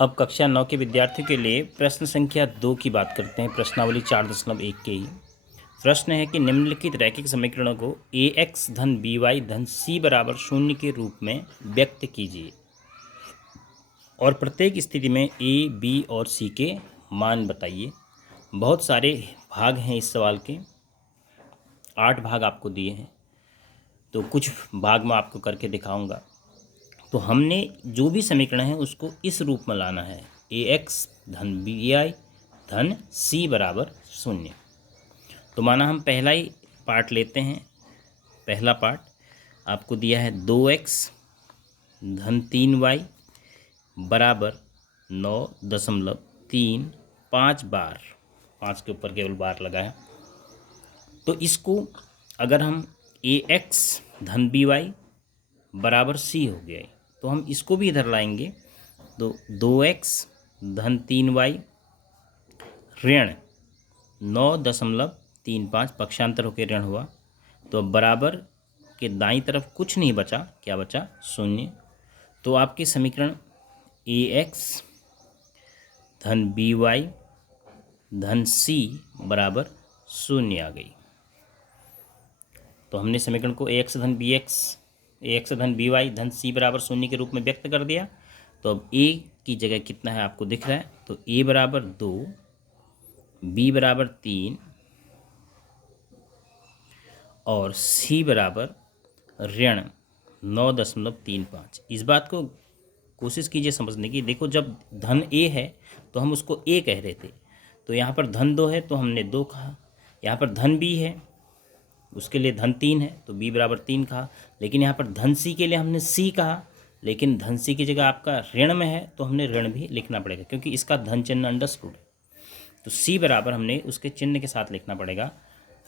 अब कक्षा 9 के विद्यार्थियों के लिए प्रश्न संख्या 2 की बात करते हैं। प्रश्नावली 4.1 के ही प्रश्न है कि निम्नलिखित रैखिक समीकरणों को ए एक्स धन बी वाई धन सी बराबर शून्य के रूप में व्यक्त कीजिए और प्रत्येक स्थिति में ए बी और सी के मान बताइए। बहुत सारे भाग हैं इस सवाल के, 8 भाग आपको दिए हैं, तो कुछ भाग मैं आपको करके दिखाऊंगा। तो हमने जो भी समीकरण है उसको इस रूप में लाना है, ए एक्स धन बी आई धन सी बराबर शून्य। तो माना हम पहला ही पार्ट लेते हैं। पहला पार्ट आपको दिया है 2x धन 3y बराबर 9.35 बार, 5 के ऊपर केवल बार लगा है। तो इसको अगर हम ए एक्स धन बी वाई बराबर सी हो गया है, तो हम इसको भी इधर लाएंगे। तो 2x धन 3y ऋण 9.35 पक्षांतर होकर ऋण हुआ। तो अब बराबर के दाईं तरफ कुछ नहीं बचा, क्या बचा? शून्य। तो आपके समीकरण ए एक्स धन बी वाई धन सी बराबर शून्य आ गई। तो हमने समीकरण को ए एक्स धन बी वाई धन सी बराबर शून्य के रूप में व्यक्त कर दिया। तो अब ए की जगह कितना है आपको दिख रहा है, तो ए बराबर 2, बी बराबर 3 और सी बराबर ऋण 9.35। इस बात को कोशिश कीजिए समझने की। देखो, जब धन ए है तो हम उसको ए कह रहे थे, तो यहाँ पर धन 2 है तो हमने 2 कहा। यहाँ पर धन बी है उसके लिए धन 3 है तो बी बराबर 3 कहा। लेकिन यहाँ पर धन सी के लिए हमने सी कहा, लेकिन धन सी की जगह आपका ऋण में है तो हमने ऋण भी लिखना पड़ेगा क्योंकि इसका धन चिन्ह अंडरस्टूड है। तो सी बराबर हमने उसके चिन्ह के साथ लिखना पड़ेगा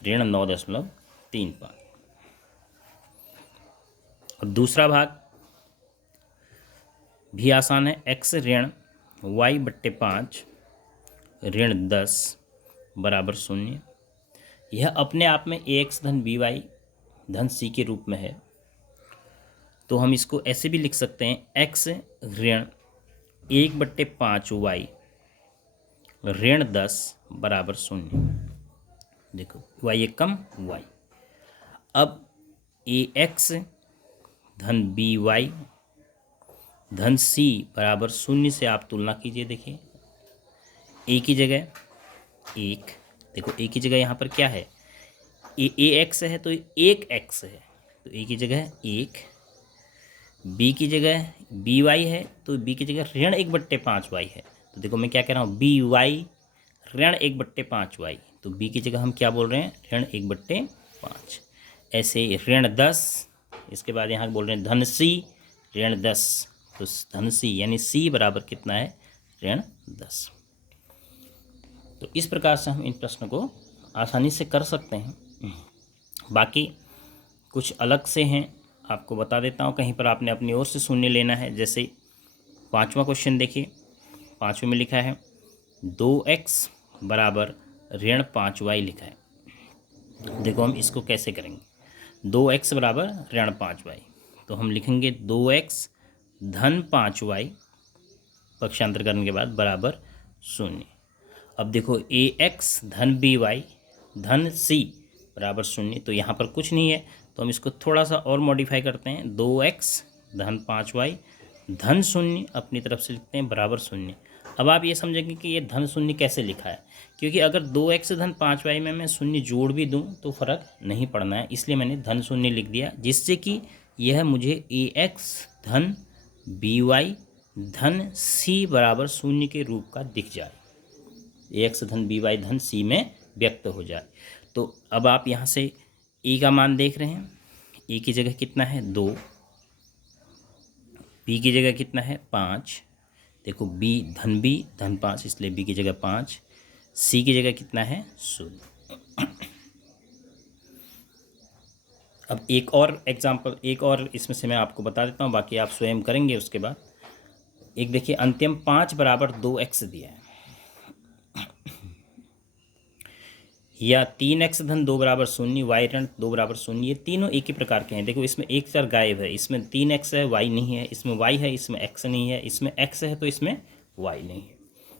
ऋण 9.35। और दूसरा भाग भी आसान है, एक्स ऋण वाई बट्टे 5 ऋण 10 बराबर शून्य। यह अपने आप में ए एक्स धन बी वाई धन सी के रूप में है, तो हम इसको ऐसे भी लिख सकते हैं, एक्स ऋण 1/5 वाई ऋण 10 बराबर शून्य। देखो वाई एक कम वाई। अब ए एक्स धन बी वाई धन सी बराबर शून्य से आप तुलना कीजिए। देखिए ए की जगह 1, देखो ए की जगह यहाँ पर क्या है, ए एक्स है तो 1 एक्स है, तो ए की जगह 1। बी की जगह बी वाई है तो बी की जगह ऋण 1/5 वाई है। तो देखो मैं क्या कह रहा हूँ, बी वाई ऋण 1/5 वाई, तो बी की जगह हम क्या बोल रहे हैं, ऋण 1/5। ऐसे ऋण 10, इसके बाद यहाँ बोल रहे हैं धन सी ऋण 10, तो धन सी यानी सी बराबर कितना है, ऋण 10। तो इस प्रकार से हम इन प्रश्नों को आसानी से कर सकते हैं। बाकी कुछ अलग से हैं, आपको बता देता हूँ, कहीं पर आपने अपनी ओर से शून्य लेना है। जैसे 5वां क्वेश्चन देखिए, 5वें में लिखा है 2x बराबर ऋण 5y लिखा है। देखो हम इसको कैसे करेंगे, 2x बराबर ऋण 5y, तो हम लिखेंगे 2x धन 5y पक्षांतर करने के बाद बराबर शून्य। अब देखो ए एक्स धन बी वाई धन सी बराबर शून्य, तो यहाँ पर कुछ नहीं है तो हम इसको थोड़ा सा और मॉडिफाई करते हैं, 2x धन 5y धन शून्य अपनी तरफ से लिखते हैं बराबर शून्य। अब आप ये समझेंगे कि ये धन शून्य कैसे लिखा है, क्योंकि अगर 2x धन 5y में मैं शून्य जोड़ भी दूं तो फ़र्क नहीं पड़ना है, इसलिए मैंने धन शून्य लिख दिया, जिससे कि यह मुझे ए एक्स धन बी वाई धन सी बराबर शून्य के रूप का दिख जाए, ए एक्स धन बी वाई धन सी में व्यक्त हो जाए। तो अब आप यहाँ से ए का मान देख रहे हैं, ए की जगह कितना है 2, बी की जगह कितना है 5, देखो बी धन 5 इसलिए बी की जगह 5, सी की जगह कितना है 0। अब एक और एग्जाम्पल, एक और इसमें से मैं आपको बता देता हूँ, बाकी आप स्वयं करेंगे उसके बाद। एक देखिए, अंतिम 5 बराबर 2x दिया है, या 3x धन 2 बराबर शून्य, वाई ऋण 2 बराबर शून्य, ये तीनों एक ही प्रकार के हैं। देखो इसमें एक चर गायब है, इसमें 3x है, y नहीं है, इसमें y है, इसमें x नहीं है, इसमें x है तो इसमें वाई नहीं है।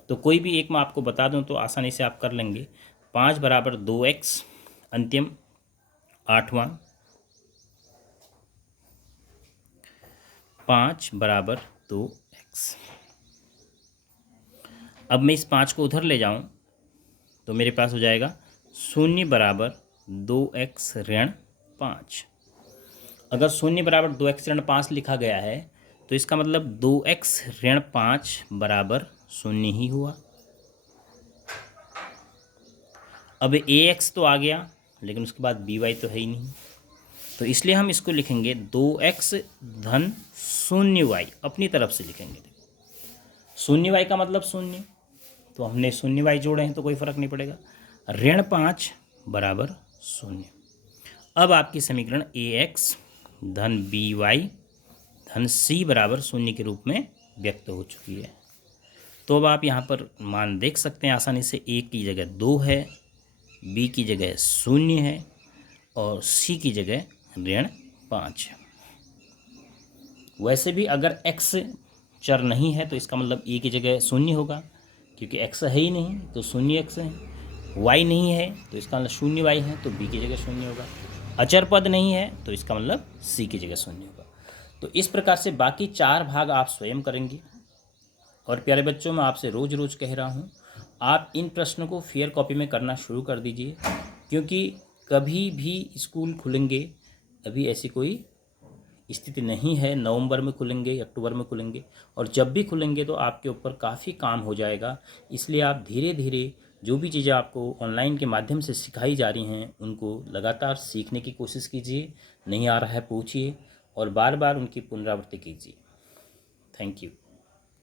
तो कोई भी एक मैं आपको बता दूं तो आसानी से आप कर लेंगे। 5 बराबर 2x, अंतिम 8वां, 5 बराबर 2x। अब मैं इस 5 को उधर ले जाऊं तो मेरे पास हो जाएगा 0 बराबर 2x ऋण 5। अगर 0 बराबर 2x ऋण 5 लिखा गया है तो इसका मतलब 2x ऋण 5 बराबर 0 ही हुआ। अब ax तो आ गया, लेकिन उसके बाद by तो है ही नहीं, तो इसलिए हम इसको लिखेंगे 2x धन 0y, अपनी तरफ से लिखेंगे। 0y का मतलब 0, तो हमने 0y जोड़े हैं तो कोई फ़र्क नहीं पड़ेगा। ऋण 5 बराबर 0। अब आपकी समीकरण ax धन by धन c बराबर 0 के रूप में व्यक्त हो चुकी है। तो अब आप यहाँ पर मान देख सकते हैं आसानी से, a की जगह 2 है, b की जगह 0 है और c की जगह ऋण 5 है। वैसे भी अगर x चर नहीं है तो इसका मतलब a की जगह 0 होगा, क्योंकि x है ही नहीं तो 0 x है। y नहीं है तो इसका मतलब 0 y है, तो b की जगह 0 होगा। अचर पद नहीं है तो इसका मतलब c की जगह 0 होगा। तो इस प्रकार से बाकी 4 भाग आप स्वयं करेंगे। और प्यारे बच्चों, मैं आपसे रोज़ रोज़ कह रहा हूँ, आप इन प्रश्नों को फेयर कॉपी में करना शुरू कर दीजिए, क्योंकि कभी भी स्कूल खुलेंगे, अभी ऐसी कोई स्थिति नहीं है। नवंबर में खुलेंगे, अक्टूबर में खुलेंगे, और जब भी खुलेंगे तो आपके ऊपर काफ़ी काम हो जाएगा। इसलिए आप धीरे धीरे जो भी चीज़ें आपको ऑनलाइन के माध्यम से सिखाई जा रही हैं उनको लगातार सीखने की कोशिश कीजिए। नहीं आ रहा है पूछिए और बार बार उनकी पुनरावृत्ति कीजिए। Thank you.